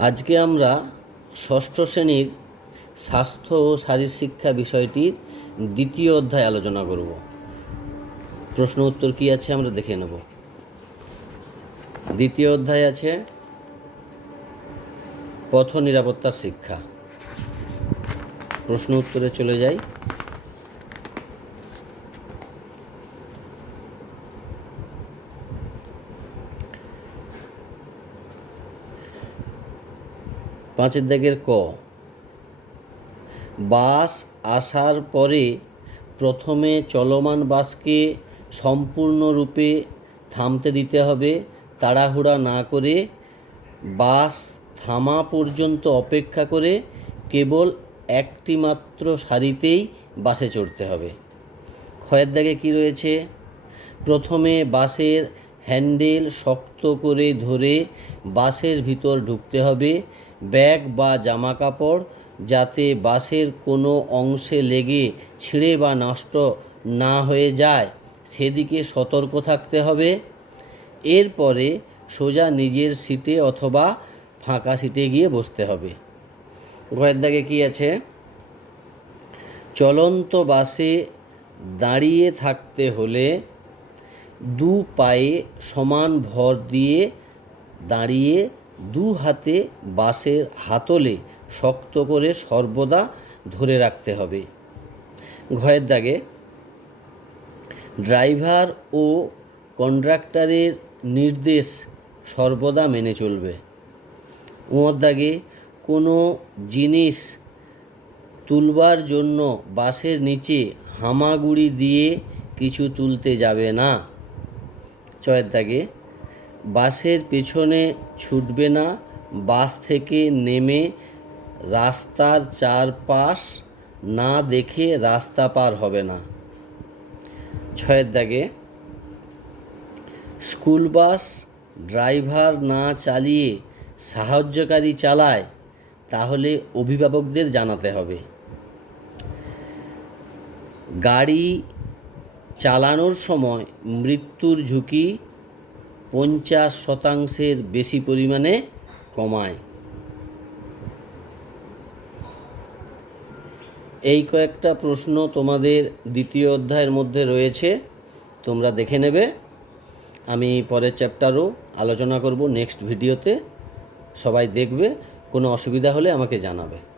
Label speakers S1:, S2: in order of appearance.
S1: আজকে আমরা ষষ্ঠ শ্রেণির স্বাস্থ্য ও শারীরশিক্ষা বিষয়টির দ্বিতীয় অধ্যায় আলোচনা করব। প্রশ্ন উত্তর কী আছে আমরা দেখে নেব। দ্বিতীয় অধ্যায় আছে পথ নিরাপত্তার শিক্ষা। প্রশ্ন উত্তরে চলে যাই। পাঁচের দাগের ক। বাস আসার পরে প্রথমে চলমান বাসকে সম্পূর্ণরূপে থামতে দিতে হবে, তাড়াহুড়া না করে বাস থামা পর্যন্ত অপেক্ষা করে কেবল একটি মাত্র সারিতেই বাসে চড়তে হবে। ক্ষয়ের দাগে কী রয়েছে? প্রথমে বাসের হ্যান্ডেল শক্ত করে ধরে বাসের ভিতর ঢুকতে হবে ব্যাগ বা জামা কাপড় যাতে বাসের কোনো অংশে লেগে ছিঁড়ে বা নষ্ট না হয়ে যায়, সেদিকে সতর্ক থাকতে হবে। এরপরে সোজা নিজের সিটে অথবা ফাঁকা সিটে গিয়ে বসতে হবে। ঘরের দাগে কী আছে? চলন্ত বাসে দাঁড়িয়ে থাকতে হলে দু পায়ে সমান ভর দিয়ে দাঁড়িয়ে দু হাতে বাসের হাতলে শক্ত করে সর্বদা ধরে রাখতে হবে। ঘয়ের দাগে, ড্রাইভার ও কন্ডাক্টরের নির্দেশ সর্বদা মেনে চলবে। উমর দাগে কোনো জিনিস তুলবার জন্য বাসের নিচে হামাগুড়ি দিয়ে কিছু তুলতে যাবে না। চয়ের দাগে বাসের পেছনে ছুটবে না, বাস থেকে নেমে রাস্তার চারপাশ না দেখে রাস্তা পার হবে না। ছয়ের দাগে, স্কুল বাস ড্রাইভার না চালিয়ে সাহায্যকারী চালায়, তাহলে অভিভাবকদের জানাতে হবে। গাড়ি চালানোর সময় মৃত্যুর ঝুঁকি পঞ্চাশ শতাংশের বেশি পরিমাণে কমায়। এই কয়েকটা প্রশ্ন তোমাদের দ্বিতীয় অধ্যায়ের মধ্যে রয়েছে, তোমরা দেখে নেবে। আমি পরের চ্যাপ্টারও আলোচনা করব নেক্সট ভিডিওতে। সবাই দেখবে, কোনো অসুবিধা হলে আমাকে জানাবে।